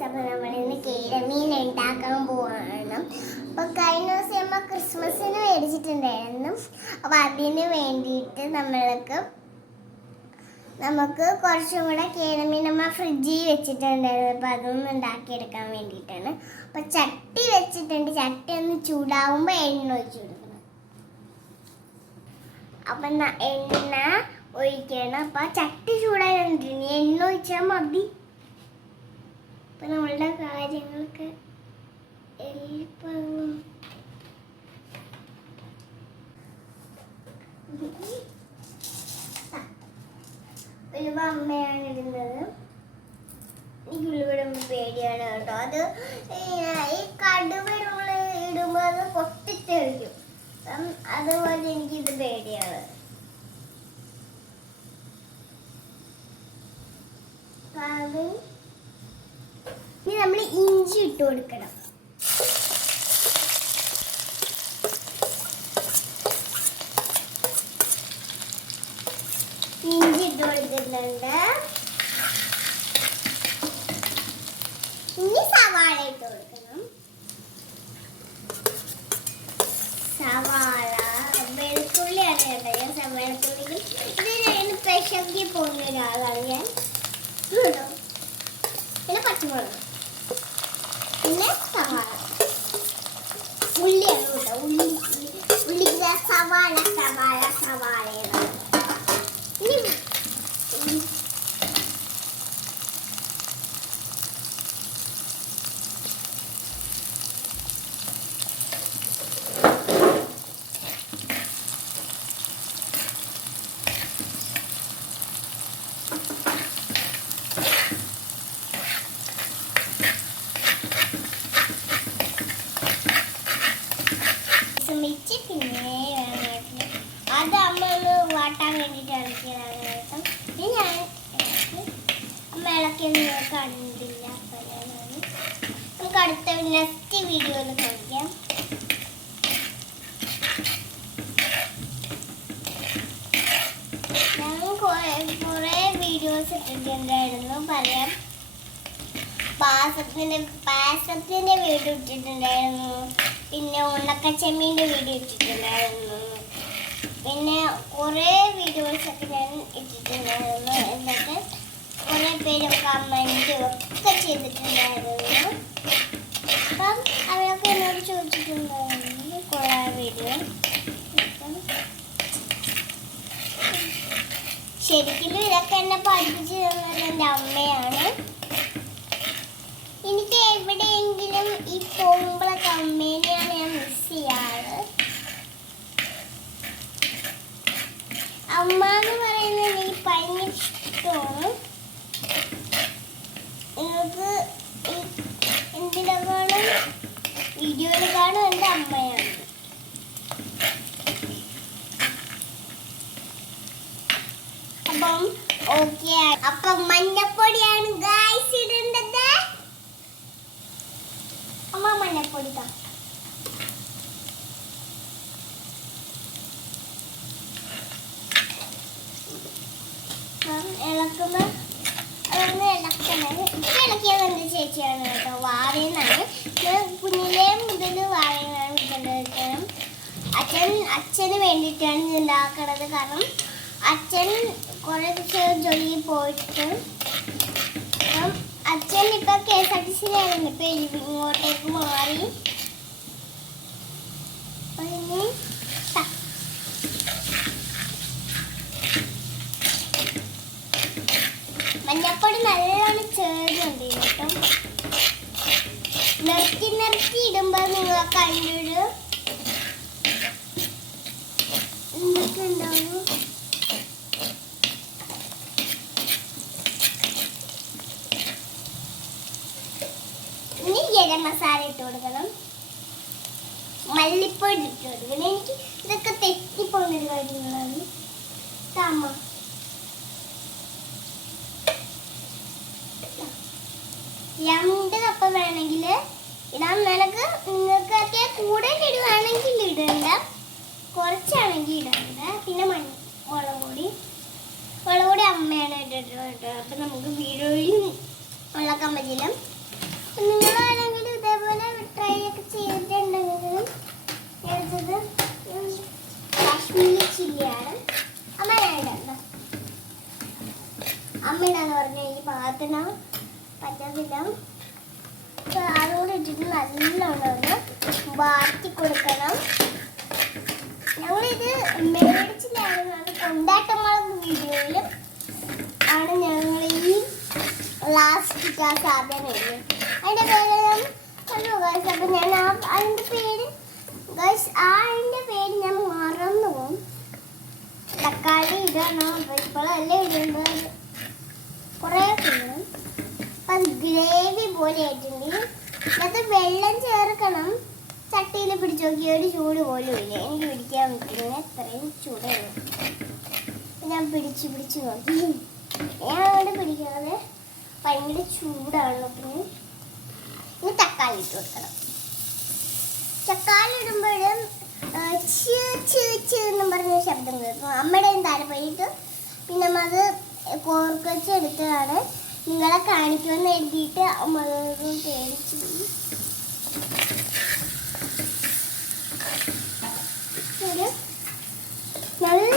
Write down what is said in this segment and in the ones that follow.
Guys, അപ്പോൾ നമ്മളിന്ന് കേരമീൻ ഉണ്ടാക്കാൻ പോവാണ്. അപ്പോൾ കഴിഞ്ഞ ദിവസം നമ്മൾ ക്രിസ്മസിന് മേടിച്ചിട്ടുണ്ടായിരുന്നു. അപ്പോൾ അതിന് വേണ്ടിയിട്ട് നമുക്ക് കുറച്ചും കൂടെ കേരമീൻ നമ്മൾ ഫ്രിഡ്ജിൽ വെച്ചിട്ടുണ്ടായിരുന്നു. അപ്പോൾ അതൊന്ന് ഉണ്ടാക്കിയെടുക്കാൻ വേണ്ടിയിട്ടാണ്. അപ്പോൾ ചട്ടി വെച്ചിട്ടുണ്ട്. ചട്ടി ഒന്ന് ചൂടാവുമ്പോൾ എണ്ണ ഒഴിച്ച് കൊടുക്കണം. അപ്പം എണ്ണ ഒഴിക്കണം. അപ്പോൾ ചട്ടി ചൂടായി വന്നിട്ടുണ്ട്. എണ്ണ ഒഴിച്ചാൽ മതി. അപ്പം നമ്മളുടെ കാര്യങ്ങൾക്ക് എളുപ്പമാകും. ഉലുവ അമ്മയാണ് ഇടുന്നത്. എനിക്ക് ഉലുവ ഇടുമ്പോൾ പേടിയാണ് കേട്ടോ. അത് ഈ കടുവ ഇടുമ്പോൾ അത് പൊട്ടിത്തെറിക്കും. അതുപോലെ എനിക്കിത് പേടിയാണ്. ഇനി നമ്മൾ ഇഞ്ചി ഇട്ട് കൊടുക്കണം. ഇഞ്ചി ഇട്ട് കൊടുക്കുന്നുണ്ട്. ഇനി സവാള ഇട്ട് കൊടുക്കണം. സവാള വെളുത്തുള്ളിയാണ് കേട്ടോ. ഞാൻ വെളുത്തുള്ളിക്ക് ഇത് പ്രഷറിൽ പോകുന്ന ഒരാളാണ് ഞാൻ. പിന്നെ പച്ചമുളക്, പിന്നെ സവാള, ഉള്ളിയാണ് കേട്ടോ. ഉള്ളിക്ക് സവാള പിന്നെ അത് അമ്മ ഒന്ന് വാട്ടാൻ വേണ്ടിയിട്ട് ഇളക്കിയതാണ് കേട്ടോ. പിന്നെ ഞാൻ അമ്മ ഇളക്കിയൊന്നും കണ്ടില്ല. നമുക്ക് അടുത്ത നെക്സ്റ്റ് വീഡിയോയിൽ കാണിക്കാം. ഞാൻ കുറേ വീഡിയോസ് ഇട്ടിട്ടുണ്ടായിരുന്നു. പറയാം, പായസത്തിന്റെ വീഡിയോ ഇട്ടിട്ടുണ്ടായിരുന്നു. പിന്നെ ഉണക്കച്ചെമ്മീൻ്റെ വീഡിയോ ഇട്ടിട്ടുണ്ടായിരുന്നു. പിന്നെ കുറേ വീഡിയോസൊക്കെ ഞാൻ ഇട്ടിട്ടുണ്ടായിരുന്നു. എന്നിട്ട് കുറേ പേര് കമൻറ്റും ഒക്കെ ചെയ്തിട്ടുണ്ടായിരുന്നു. അപ്പം അവരൊക്കെ എന്നോട് ചോദിച്ചിട്ടുണ്ടായിരുന്നു കുറേ വീഡിയോ. ശരിക്കും ഇതൊക്കെ എന്നെ പഠിപ്പിച്ചു തന്നത് എൻ്റെ അമ്മയാണ്. എനിക്ക് എവിടെയെങ്കിലും ഈ പോകുമ്പോഴൊക്കെ അമ്മേനെയാണ് ഞാൻ മിസ് ചെയ്യാറ്. അമ്മ എന്ന് പറയുന്നത് എനിക്ക് ഭയങ്കര ഇഷ്ടമാണ്. നിങ്ങൾക്ക് എന്തിനാണ് വീഡിയോയിൽ കാണും എൻ്റെ അമ്മയാണ്. അപ്പം ഓക്കെ, അപ്പം മഞ്ഞപ്പൊടിയാണ് ഗായ്സ് ഇടേണ്ടത്. അമ്മ മഞ്ഞപ്പൊടി താ. ഇളക്കുമ്പോൾ അതൊന്ന് ഇളക്കുന്നത്. ഇപ്പം ഇളക്കിയത് എൻ്റെ ചേച്ചിയാണ് കേട്ടോ. വാഴയെന്നാണ്. ഞാൻ കുഞ്ഞിലേ മുതൽ വാഴയെന്നാണ് വിളിക്കുന്നത്. അച്ഛന് വേണ്ടിയിട്ടാണ് ഇത് ഉണ്ടാക്കുന്നത്. കാരണം അച്ഛൻ കുറേ ദിവസം ജോലിയിൽ പോയിട്ട് അച്ഛൻ ഇപ്പൊ KSRTC-യിലായിരുന്നു. ഇപ്പൊ ഇങ്ങോട്ടേക്ക് മാറി. മഞ്ഞപ്പൊടി നല്ലോണം ചേർന്നുണ്ട് കേട്ടോ. നിർത്തി ഇടുമ്പോ നിങ്ങൾക്ക് അതിൻ്റെ എന്തൊക്കെ ഉണ്ടാവും. ഇനി ഗരം മസാല ഇട്ട് കൊടുക്കണം. മല്ലിപ്പൊടി ഇട്ട് കൊടുക്കണം. എനിക്ക് ഇതൊക്കെ തെറ്റിപ്പോകുന്നൊരു കാര്യങ്ങളാണ്. അമ്മ 2 കപ്പ് വേണമെങ്കിൽ ഇടാം. നിങ്ങൾക്കൊക്കെ കൂടുതൽ ഇടുകയാണെങ്കിൽ ഇടണ്ട, കുറച്ചാണെങ്കിൽ ഇടണ്ട. പിന്നെ മുളക് പൊടി അമ്മയാണ് ഇട്ടിട്ട് കേട്ടോ. അപ്പം നമുക്ക് വീഡിയോയിൽ ഉള്ളക്കാൻ പറ്റില്ല. നിങ്ങളാണെങ്കിലും ഇതേപോലെ ട്രൈ ഒക്കെ ചെയ്തിട്ടുണ്ടെങ്കിലും എടുത്തത് കാശ്മീരി ചില്ലിയാണ്. അമ്മ അമ്മയെന്ന് പറഞ്ഞാൽ ഈ പാകത്തിന് പറ്റത്തില്ല. അതുകൂടെ ഇട്ടിട്ട് നല്ലോണം ഒന്ന് വാട്ടി കൊടുക്കണം. ഞങ്ങളിത് മേടിച്ചിട്ടാണ് കൊണ്ടാട്ടമുളക് വീഡിയോയിൽ ആണ് ഞങ്ങൾ ഈ ലാസ്റ്റ് ആ സാധനം എഴുതി. അതിൻ്റെ പേര് കണ്ടു ഗൈസ്. അപ്പം ഞാൻ അതിൻ്റെ പേര് ഗൈസ് അതിൻ്റെ പേര് ഞാൻ മറന്നു പോകും. തക്കാളി ഇടണം. ഇപ്പോഴല്ലേ ഇടുന്നത് കുറേ ഇടണം. അപ്പം ഗ്രേവി പോലെ ആയിട്ടുണ്ടെങ്കിൽ ഇതിനകത്ത് വെള്ളം ചേർക്കണം. ചട്ടിയിൽ പിടിച്ച് നോക്കി ഒരു ചൂട് പോലും ഇല്ല. എനിക്ക് പിടിക്കാൻ പറ്റുന്ന എത്രയും ചൂടാണ്. ഞാൻ പിടിച്ച് നോക്കി. ഞാൻ അവിടെ പിടിക്കാതെ ഭയങ്കര ചൂടാണ്. പിന്നെ ഇനി തക്കാളി ഇട്ട് കൊടുക്കണം. തക്കാളി ഇടുമ്പോഴും എന്നും പറഞ്ഞ ശബ്ദം കേൾക്കും. അമ്മയുടെയും താഴെ പോയിട്ട് പിന്നെ നമ്മ അത് കോർക്കച്ചെടുത്തതാണ് നിങ്ങളെ കാണിക്കുമെന്ന് എഴുതിയിട്ട് അമ്മ പേടിച്ചു. നല്ല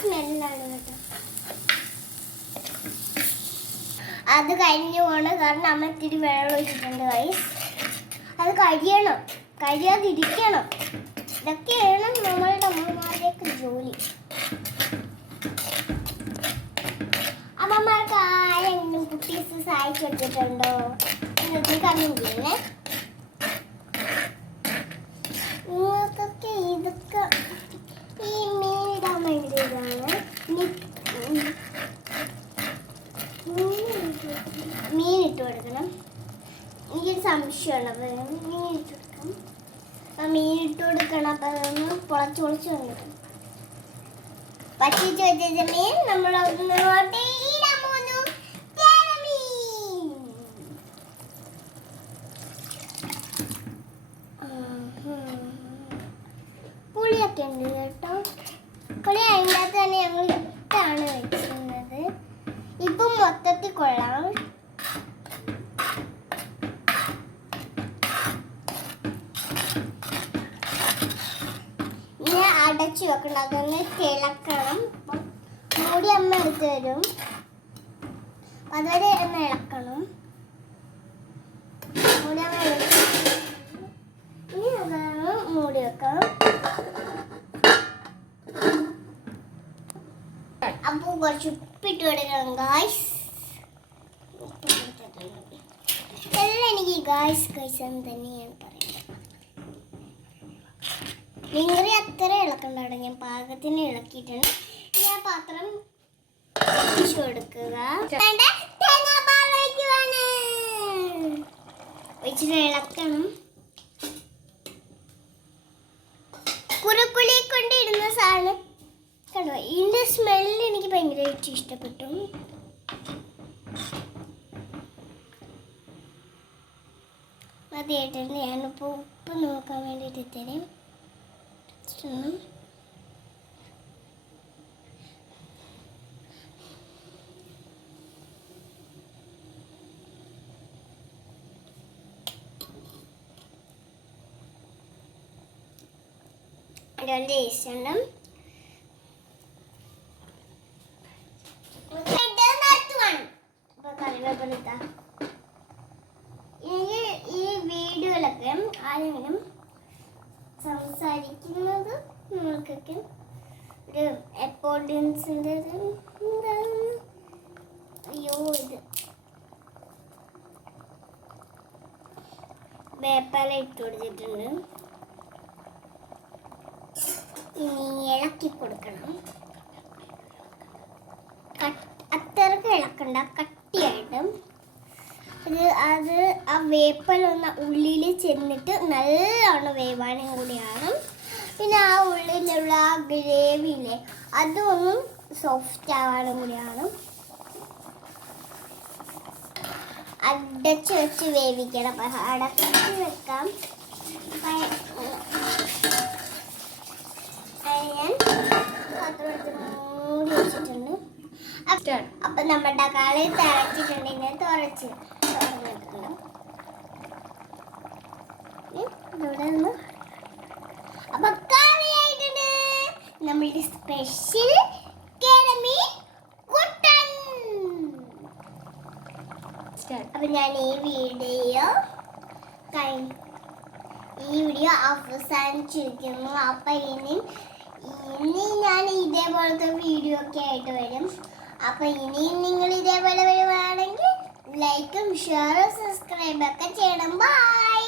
സ്മെല്ലാണ് കേട്ടോ. അത് കഴിഞ്ഞു പോണ്. കാരണം അമ്മ ഇത്തിരി വെള്ളം ഒഴിച്ചിട്ടുണ്ട് ഗൈസ്. അത് കഴിയാതിരിക്കണം. ഇതൊക്കെയാണ് നമ്മളുടെ അമ്മമാരുടെയൊക്കെ ജോലി. അമ്മമാർക്ക് ആരെങ്കിലും കുട്ടീസ് സഹായിച്ചു കൊടുത്തിട്ടുണ്ടോ എന്നൊക്കെ കമന്റ് ചെയ്യണേ. നിങ്ങൾക്കൊക്കെ ഇതൊക്കെ ഈ മീനിടാൻ വേണ്ടിയതാണ്. മീനിട്ട് കൊടുക്കണം. എനിക്കൊരു സംശയമാണ്. അപ്പം മീനിട്ട് കൊടുക്കണം. മീനിട്ട് കൊടുക്കണം. അപ്പം അതൊന്ന് പൊളച്ച് വന്നിട്ട് പറ്റിച്ച് വെച്ച മീൻ നമ്മൾ ഇടാൻ പോകുന്നു. പുളിയൊക്കെ ഉണ്ട് കേട്ടോ. പുളി അതിൻ്റെ അകത്ത് തന്നെ ഞങ്ങൾ ഇട്ടാണ് വെച്ചിരുന്നത്. ഇപ്പം മൊത്തത്തിൽ കൊള്ളാം. ഇങ്ങനെ അടച്ചു വെക്കണം. അതൊന്ന് തിളക്കണം. മൂടി അമ്മ എടുത്ത് തരും. അതുവരെ ഒന്ന് ഇളക്കണം. മൂടി അമ്മ ഇനി അതാണ് മൂടി വെക്കാം. അപ്പോൾ കുറച്ച് ഉപ്പിട്ട് കൊടുക്കണം ഗായ്സ്. എല്ലാം എനിക്ക് ഗായ്സ് എന്ന് തന്നെ ഞാൻ പറയുന്നത്. മീൻകറി അത്ര ഇളക്കണ്ടാണ്. ഞാൻ പാകത്തിന് ഇളക്കിയിട്ടുണ്ട്. ഞാൻ പാത്രം ഒഴിച്ചു കൊടുക്കുക. ഒഴിച്ചിട്ട് ഇളക്കണം. കുറുക്കുളി കൊണ്ടിരുന്ന സാധനം കണ്ടോ. ഇതിൻ്റെ സ്മെല്ല് എനിക്ക് ഭയങ്കരമായിട്ട് ഇഷ്ടപ്പെട്ടു. മതിയായിട്ടുണ്ട്. ഞാനിപ്പോൾ ഉപ്പ് നോക്കാൻ വേണ്ടിയിട്ട് തരും. ടേസ്റ്റ് ഉണ്ട്. ഈ വീഡിയോയിലൊക്കെ ആരെങ്കിലും സംസാരിക്കുന്നത് നമ്മൾക്കൊക്കെ ഒരു എപ്പോർട്ടൻസിൻ്റെ എന്താണ്. അയ്യോ ഇത് വേപ്പാല ഇട്ട് കൊടുത്തിട്ടുണ്ട്. ഇനി ഇളക്കി കൊടുക്കണം. അത്രക്ക് ഇളക്കണ്ട, കട്ടിയായിട്ട്. അത് ആ വേപ്പലൊന്ന് ഉള്ളിൽ ചെന്നിട്ട് നല്ലോണം വേവാനും കൂടിയാണ്. പിന്നെ ആ ഉള്ളിലുള്ള ആ ഗ്രേവിയിലെ അതൊന്നും സോഫ്റ്റ് ആവാനും കൂടിയാണ്. അടച്ച് വെച്ച് വേവിക്കണം. അടച്ച് വെക്കാം. ഞാൻ മൂടി വെച്ചിട്ടുണ്ട്. അപ്പം നമ്മുടെ കളി തിളച്ചിട്ടുണ്ട്. ഇങ്ങനെ തുറന്നിട്ടുണ്ട്. ഫാമിലി സ്പെഷ്യൽ കേരമീൻ കുട്ടൻ. അപ്പൊ ഞാൻ ഈ വീഡിയോ അവസാനിച്ചിരിക്കുന്നു. അപ്പൊ ഇനി ഞാൻ ഇതേപോലത്തെ വീഡിയോ ഒക്കെ ആയിട്ട് വരും. അപ്പൊ ഇനിയും നിങ്ങൾ ഇതേപോലെ വരുവാണെങ്കിൽ ലൈക്കും ഷെയറും സബ്സ്ക്രൈബ് ഒക്കെ ചെയ്യണം. ബൈ.